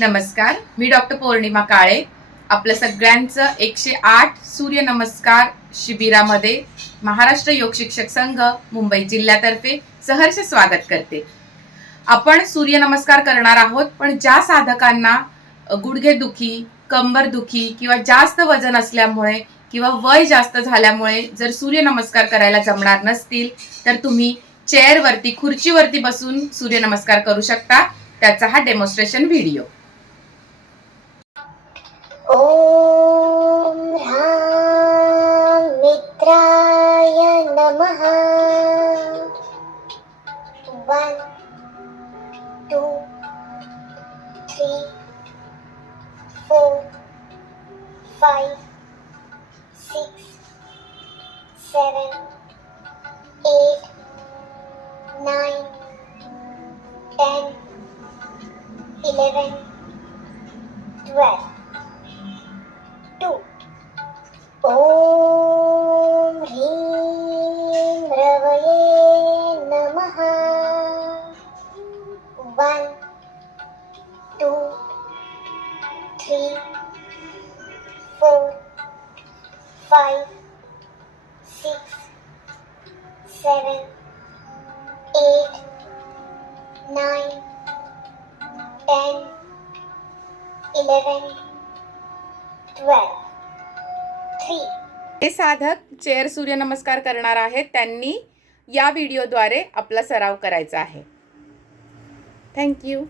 नमस्कार, मी डॉक्टर पौर्णिमा काळे आपलं सगळ्यांचं 108 सूर्यनमस्कार शिबिरामध्ये महाराष्ट्र योग शिक्षक संघ मुंबई जिल्ह्यातर्फे सहर्ष स्वागत करते। आपण सूर्यनमस्कार करणार आहोत, पण ज्या साधकांना गुडघेदुखी, कंबरदुखी किंवा जास्त वजन असल्यामुळे किंवा वय जास्त झाल्यामुळे जर सूर्यनमस्कार करायला जमणार नसतील तर तुम्ही चेअरवरती, खुर्चीवरती बसून सूर्यनमस्कार करू शकता। त्याचा हा डेमॉन्स्ट्रेशन व्हिडिओ। ओम ह्रां मित्राय नमः। 1 2 3 4 5 6 7 8 9 10 11 12 2 ओम ह्रीं रवये नमः। 1 2 3 4 5 6 7 8 9 10 11 12 3 हे साधक चेअर सूर्यनमस्कार करणार आहेत, त्यांनी या व्हिडिओद्वारे आपला सराव करायचा आहे। Thank you.